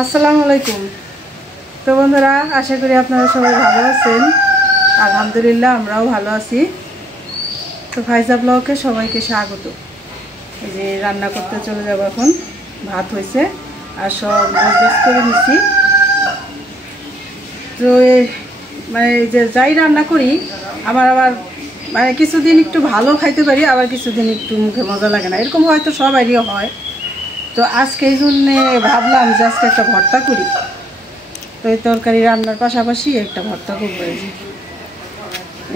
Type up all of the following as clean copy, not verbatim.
আসসালামু আলাইকুম। তো বন্ধুরা, আশা করি আপনারা সবাই ভালো আছেন। আলহামদুলিল্লাহ আমরাও ভালো আছি। তো ফাইজা ব্লগে সবাইকে স্বাগত। এই যে রান্না করতে চলে যাব এখন। ভাত হয়েছে আর সব গোছ করে নিচ্ছি। তো মানে যে যাই রান্না করি আমার আবার মানে কিছুদিন একটু ভালো খাইতে পারি, আবার কিছুদিন একটু মুখে মজা লাগে না, এরকম হয়তো সবারই হয়। তো আজকে এই জন্যে ভাবলাম যে আজকে একটা ভর্তা করি। তো এই তরকারি রান্নার পাশাপাশি একটা ভর্তা করবো।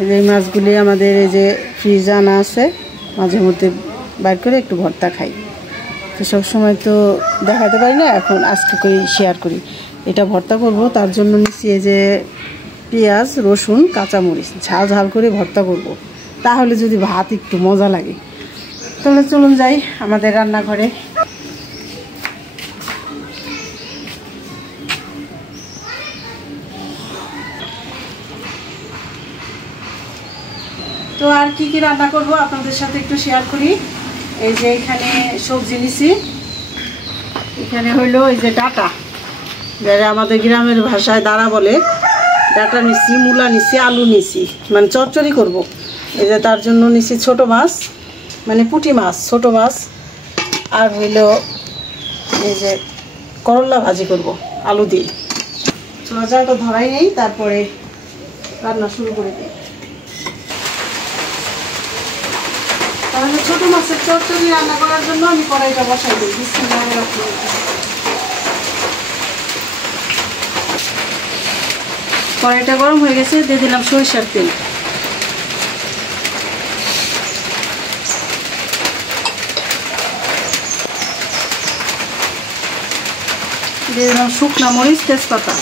এই যে মাছগুলি আমাদের এই যে ফ্রিজ আনা আছে, মাঝে মধ্যে বাইর করে একটু ভর্তা খাই। তো সবসময় তো দেখাতে পারি না, এখন আজকে করি শেয়ার করি। এটা ভর্তা করব, তার জন্য নিচ্ছি এই যে পেঁয়াজ, রসুন, কাঁচামরিচ ঝাল ঝাল করে ভর্তা করব, তাহলে যদি ভাত একটু মজা লাগে। তাহলে চলুন যাই আমাদের রান্নাঘরে। তো আর কি কি রান্না করব আপনাদের সাথে একটু শেয়ার করি। এই যে এখানে সবজি নিছি, এখানে হইলো এই যে ডাটা, যারা আমাদের গ্রামের ভাষায় দাঁড়া বলে, ডাটা নিছি, মূলা নিছি, আলু নিছি, মানে চচ্চড়ি করব। এই যে তার জন্য নিছি ছোট মাছ, মানে পুঁটি মাছ, ছোট মাছ। আর হইলো এই যে করলা ভাজি করব আলু দিয়ে। চুলাটা ধরাই নেই, তারপরে রান্না শুরু করে দিই। তাহলে ছোট মাছের চচ্চড়ি রান্না করার জন্য আমি কড়াইটা বসাই দিই। বিসমিল্লাহির রহমানির রহিম। কড়াইটা গরম হয়ে গেছে, দিয়ে দিলাম সরিষার তেল। দিয়ে দিলাম শুকনা মরিচ, তেজপাতা,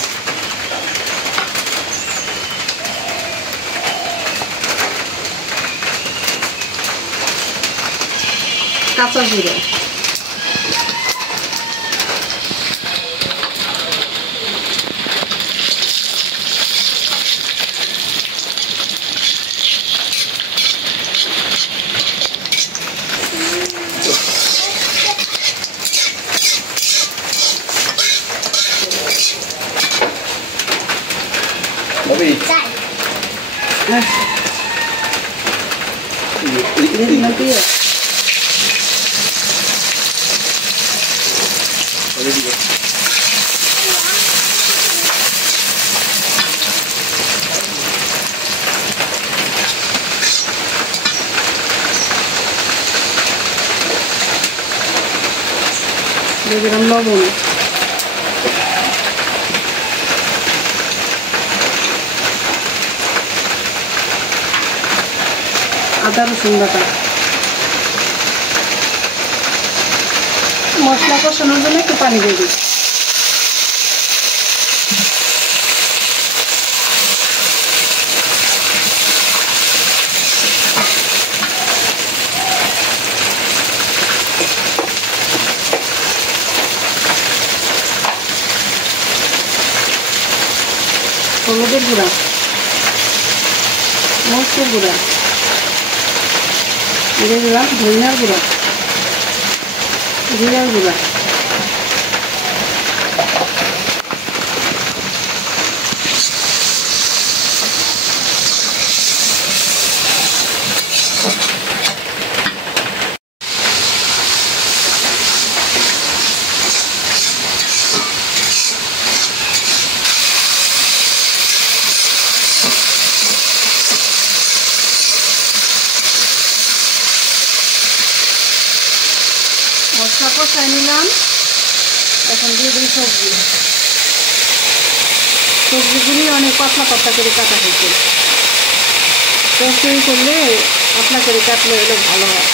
কাঁচা জিরা, দিয়ে দিলাম লবণ, আদা রসুন বাটা। মশলা কষানোর জন্য একটু পানি দিয়ে দিই। হলুদের গুঁড়া, মরিচের গুঁড়া, দিয়ে দিলাম ধনিয়ার গুঁড়া, জিরার গুঁড়া, মশলা কষাই নিলাম। এখন দিয়ে দিই সবজি। সবজিগুলি অনেক পাতলা পাতলা করে কাটা হয়েছে। চচ্চড়ি করলে পাতলা করে কাটলে হলে ভালো হয়।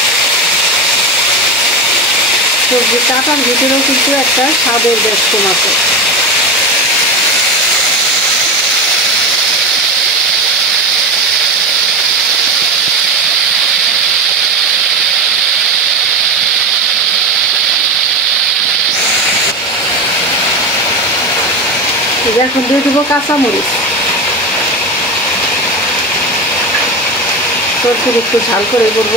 সবজি কাটার ভিতরেও কিন্তু একটা স্বাদের ব্যস্তম আছে। এখন দিয়ে দিব কাঁচামরিচ। সরষে একটু ঝাল করে করব।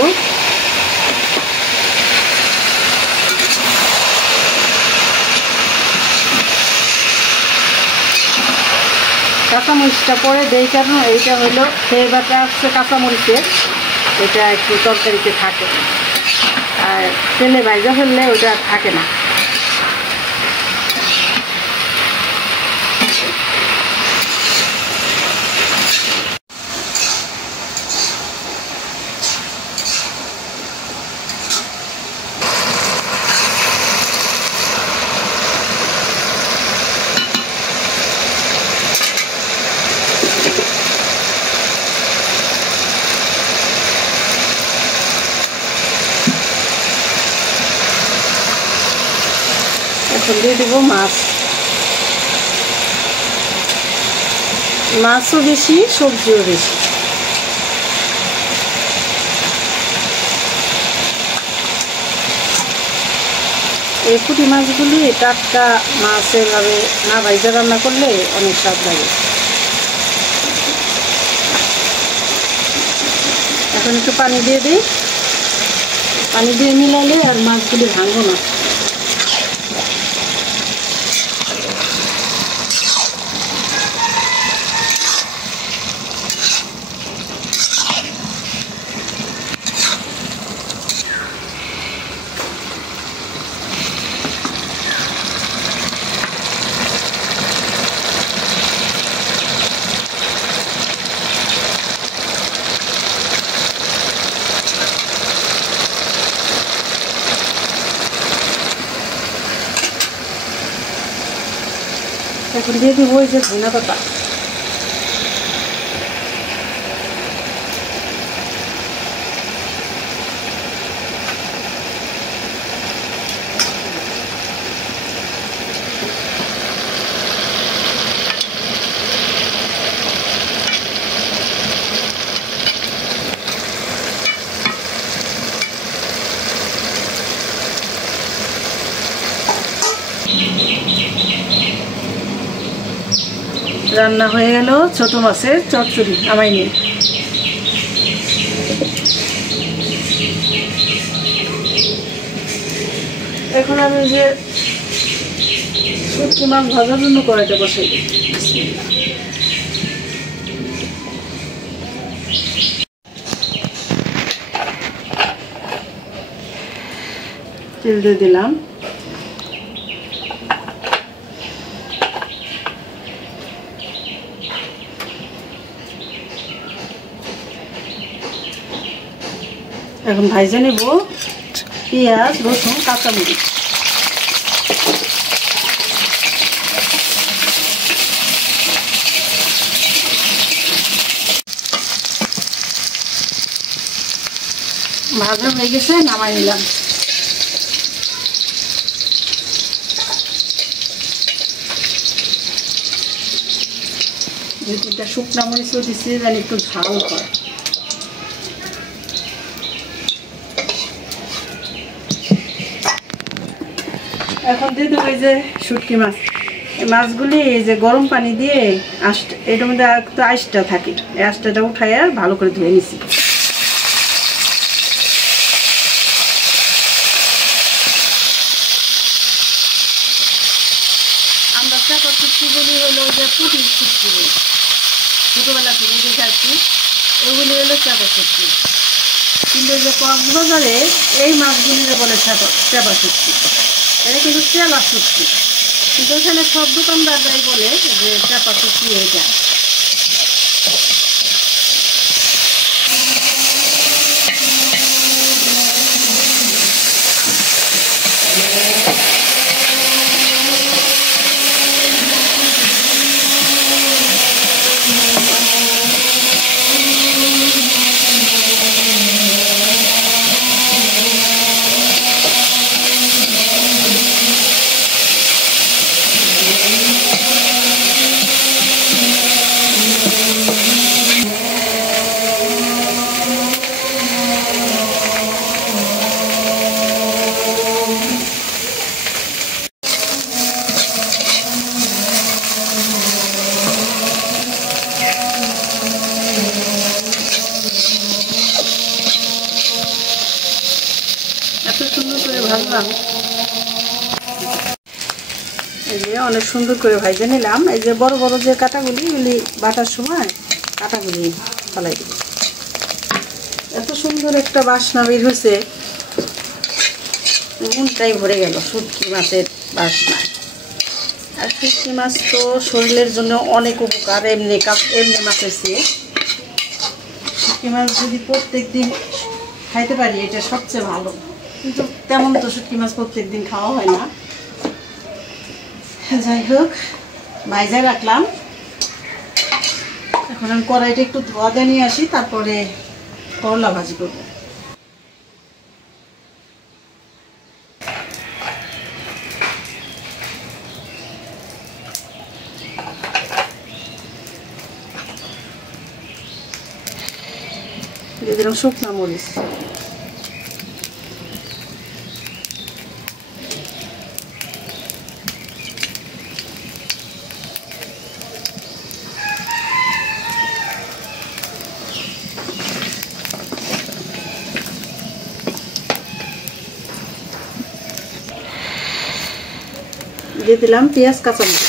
কাঁচামরিচটা পরে দেই কেন, এইটা হলো ফ্লেভারটা হচ্ছে কাঁচামরিচের, এটা একটু তরকারিতে থাকে, আর তেলে ভাজা ফেললে ওটা থাকে না। এখন দিয়ে দেবো মাছ। মাছও বেশি, সবজিও বেশি। এই পুঁটি মাছগুলি টাটকা মাছ, এভাবে না ভাইজা রান্না করলে অনেক স্বাদ লাগে। এখন একটু পানি দিয়ে দিই, পানি দিয়ে মিলালে আর মাছগুলি ভাঙবো না। এখন দিয়ে দিব ওই যে ধনিয়া পাতা। রান্না হয়ে গেল ছোট মাছের চচ্চড়ি আমায় নিয়ে। এখন আমি যে শুটকি মাছ ভাজার জন্য কড়াইটা বসাই দিই। তেল দিয়ে দিলাম। এখন ভাজে নেব পেঁয়াজ, রসুন, কাঁচামরিচ। ভাজা হয়ে গেছে, নামাই নিলাম। দুই তিনটা শুকনা মরিচও দিচ্ছি যেন একটু ঝাল হয়। এখন দিয়ে দেবো এই যে শুটকি মাছ। এই মাছগুলি এই যে গরম পানি দিয়ে এটার মধ্যে একটু আইসটা থাকে, এই আইসটা উঠাই আর ভালো করে ধুয়ে নিছি। আমরা চাপা শুটকি বলি হলো যে পুঁটি শুটকি বলি, ছোটোবেলা থেকে দেখে আসছি, ওইগুলি হলো চাপা শুটকি। কিন্তু যে কক্সবাজারে এই মাছগুলিরে বলে চাপা শুটকি, এটা কিন্তু চেলা শুটকি, কিন্তু এখানে সব দোকানদাররাই বলে যে চাপা শুটকি এইটা। এত সুন্দর করে ভাজলাম। এই যে অনেক সুন্দর করে ভাজে নিলাম। এই যে বড় বড় যে কাঁটাগুলি, এগুলি বাটার সময় কাঁটাগুলি ফেলাই দিব। এত সুন্দর একটা বাসনা বের হয়েছে, মনটাই ভরে গেল শুটকি মাছের বাসনা। আর শুটকি মাছ তো শরীরের জন্য অনেক উপকার, এমনি মাছের চেয়ে। শুটকি মাছ যদি প্রত্যেক দিন খাইতে পারি এটা সবচেয়ে ভালো, কিন্তু তেমন তো শুটকি মাছ প্রত্যেক দিন খাওয়া হয় না। যাই হোক, ভাইজা রাখলাম। এখন আমি কড়াইটা একটু ধোয়া দিয়ে নিয়ে আসি, তারপরে করলা ভাজি করব। দিয়ে দিলাম শুকনো মরিচ, দিয়ে দিলাম পেঁয়াজ কাঁচামরিচ।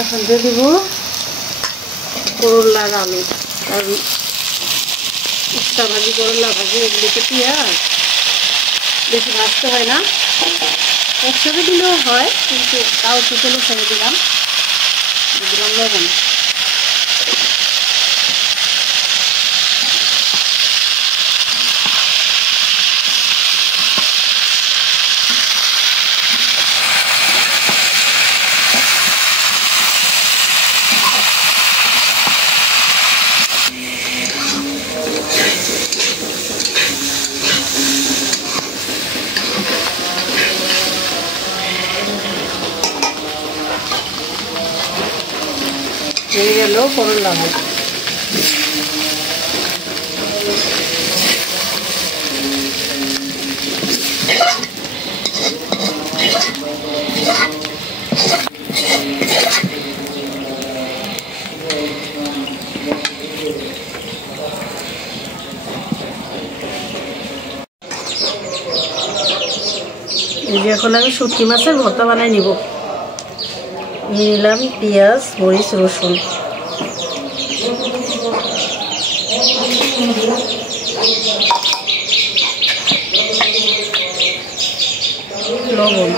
এখন দিয়ে দিব করলার আলু আর উস্তা ভাজি, করলা ভাজি, এগুলিতে পেঁয়াজ বেশি ভাজতে হয় না, একসাথে দিলেও হয়, কিন্তু তাও তো তেলে ছেড়ে দিলাম। দিলাম লবণ। হয়ে গেল করলা ভাজি। এই যে এখন আমি শুটকি মাছের ভর্তা বানাই নিব। নিয়ে নিলাম পেঁয়াজ, মরিচ, রসুন, লবণ,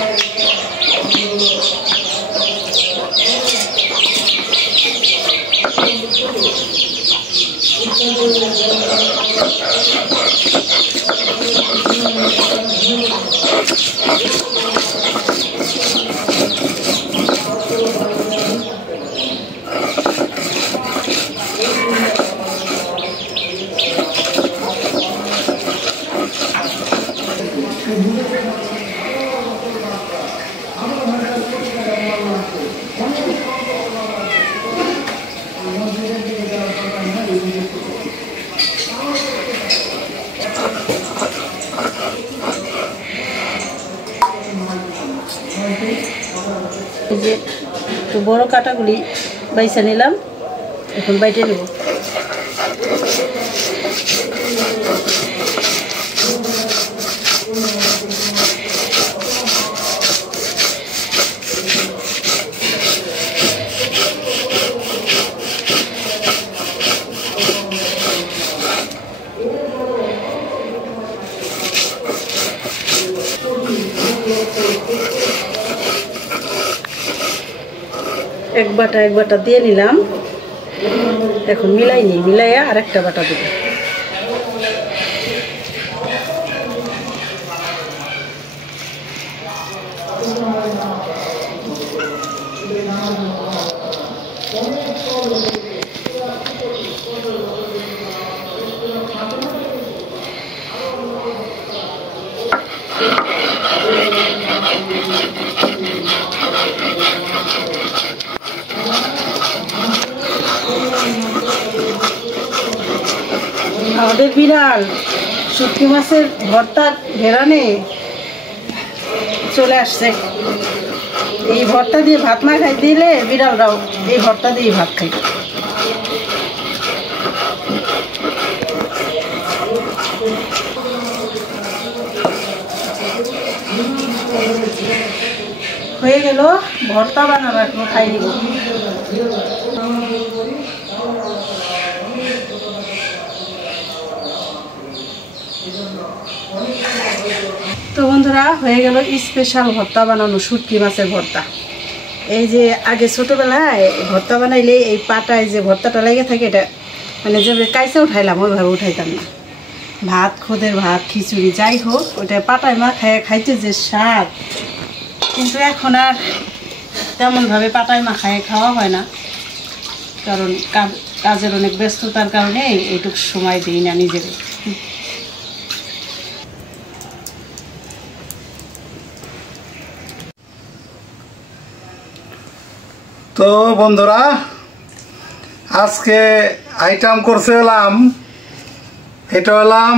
এই যে একটু বড় কাটাগুলি বাইছে নিলাম, এখন বাইটে নেব। এক বাটা দিয়ে নিলাম। এখন মিলাইয়া আর একটা বাটা দেব। আমাদের বিড়াল শুটকি মাছের ভর্তার ঘেরানে চলে আসছে। এই ভর্তা দিয়ে ভাত না খাই দিলে বিড়ালরাও এই ভর্তা দিয়ে ভাত খাই। হয়ে গেল ভর্তা বানাবো, এখন খাই দিব। তো বন্ধুরা, হয়ে গেল স্পেশাল ভর্তা বানানো, শুটকি মাছের ভর্তা। এই যে আগে ছোটোবেলায় ভর্তা বানাইলে এই পাটায় যে ভর্তাটা লেগে থাকে, এটা মানে যে কাইসে উঠাইলাম ওইভাবে উঠাইতাম না। ভাত, খোদের ভাত, খিচুড়ি যাই হোক, ওইটা পাটায় মাখায় খাইতে যে স্বাদ, কিন্তু এখন আর তেমনভাবে পাটায় মাখায় খাওয়া হয় না, কারণ কাজের অনেক ব্যস্ততার কারণে এইটুকু সময় দিই না নিজের। তো বন্ধুরা, আজকে আইটেম করছে হলাম, এটা হলাম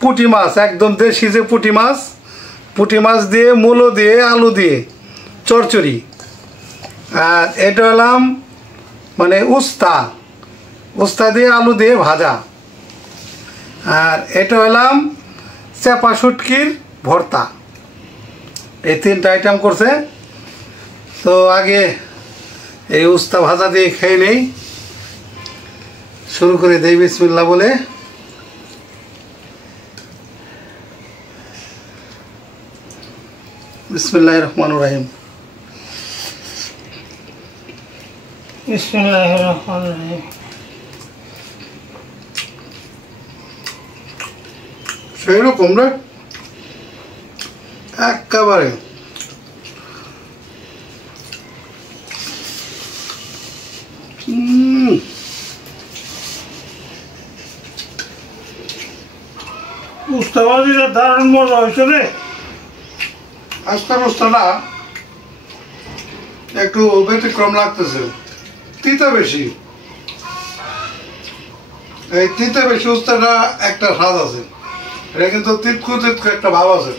পুঁটি মাছ, একদম দেশি যে পুঁটি মাছ দিয়ে মূলো দিয়ে আলু দিয়ে চচ্চড়ি। আর এটা হলাম মানে উস্তা দিয়ে আলু দিয়ে ভাজা। আর এটা হলাম চাপা শুটকির ভর্তা। এই তিনটা আইটেম করছে। তো আগে এই উস্তা ভাজা দিয়ে খেয়ে নেই, শুরু করে দেই বিসমিল্লাহ বলে। বিসমিল্লাহির রহমানির রহিম। বিসমিল্লাহির রহমানির রহিম। সেই রকম রে, একেবারে উস্তাবাজিটা দারুণ মজা হয়েছে রে। আজকের উস্তাটা একটু ব্যতিক্রম লাগতেছে, তিতা বেশি। এই তিতা বেশি উস্তাটা একটা স্বাদ আছে, এটা কিন্তু তিতকু একটা ভাব আছে।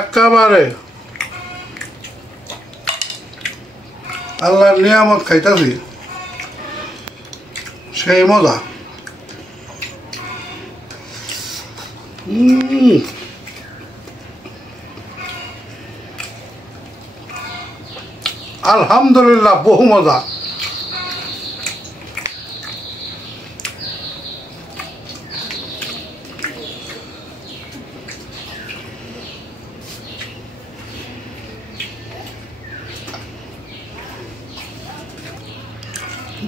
একেবারে আল্লাহর নিয়ামত খাইতাছি, সেই মজা। আলহামদুলিল্লাহ, বহু মজা।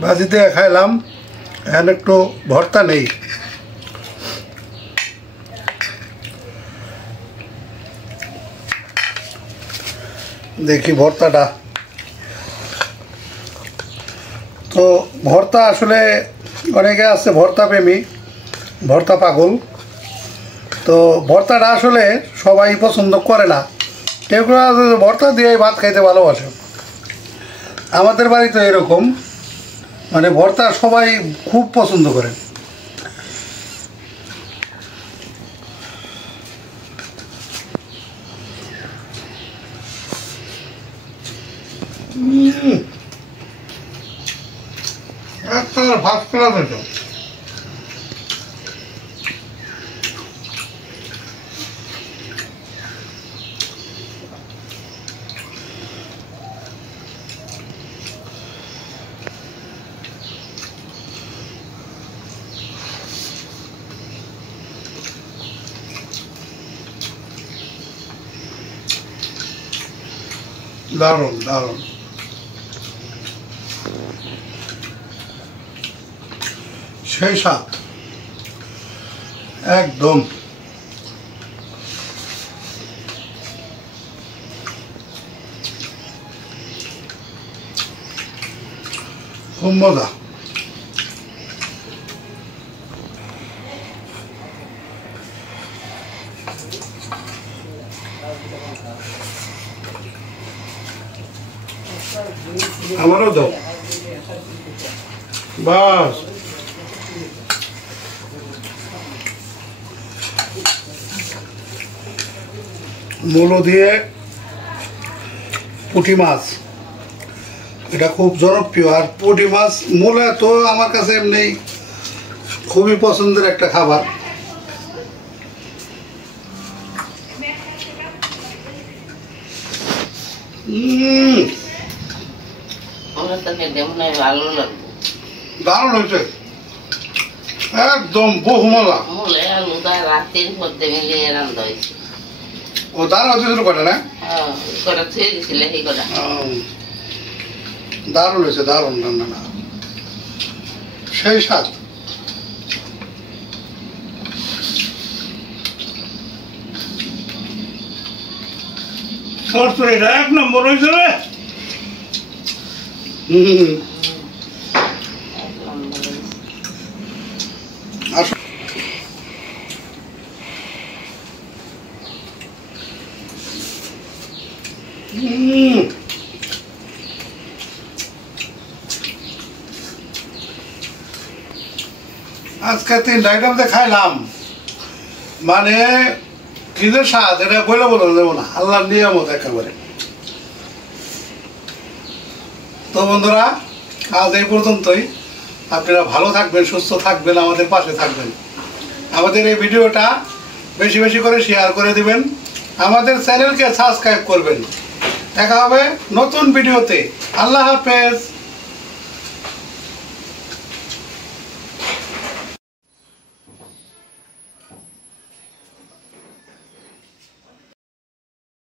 ভাজি দিয়ে খাইলাম, এখন একটু ভর্তা নেই। দেখি ভর্তাটা। তো ভর্তা আসলে অনেকে আছে ভর্তা প্রেমী, ভর্তা পাগল। তো ভর্তাটা আসলে সবাই পছন্দ করে না, কেউ কেউ ভর্তা দিয়ে ভাত খাইতে ভালোবাসে। আমাদের বাড়িতে এরকম, মানে ভর্তা সবাই খুব পছন্দ করে। ভাত করা যেত। দারুণ দারুণ, সেই স্বাদ একদম। খুব মজা। আমারও দাও বাস। মূলো দিয়ে পুঁটি মাছ, এটা খুব জনপ্রিয়। আর পুঁটি মাছ মূলে তো আমার কাছে এমনি খুবই পছন্দের একটা খাবার। দারুণ হয়েছে, একদম বহু মজা। ও দারুণ হয়েছিল কটা না? দারুণ হয়েছে, দারুণ রান্না না, সেই স্বাদ। সরসরিটা এক নম্বর হয়েছে রে। আজকে 3টা আইটেম খাইলাম, মানে কি যে স্বাদ, এটা বলে বলা যাবো না, আল্লাহর নিয়ামত একেবারে। তো বন্ধুরা, আজ এই পর্যন্তই। আপনারা ভালো থাকবেন, সুস্থ থাকবেন, আমাদের পাশে থাকবেন। আমাদের এই ভিডিওটা বেশি বেশি করে শেয়ার করে দিবেন, আমাদের চ্যানেলকে সাবস্ক্রাইব করবেন। দেখা হবে নতুন ভিডিওতে। আল্লাহ হাফেজ।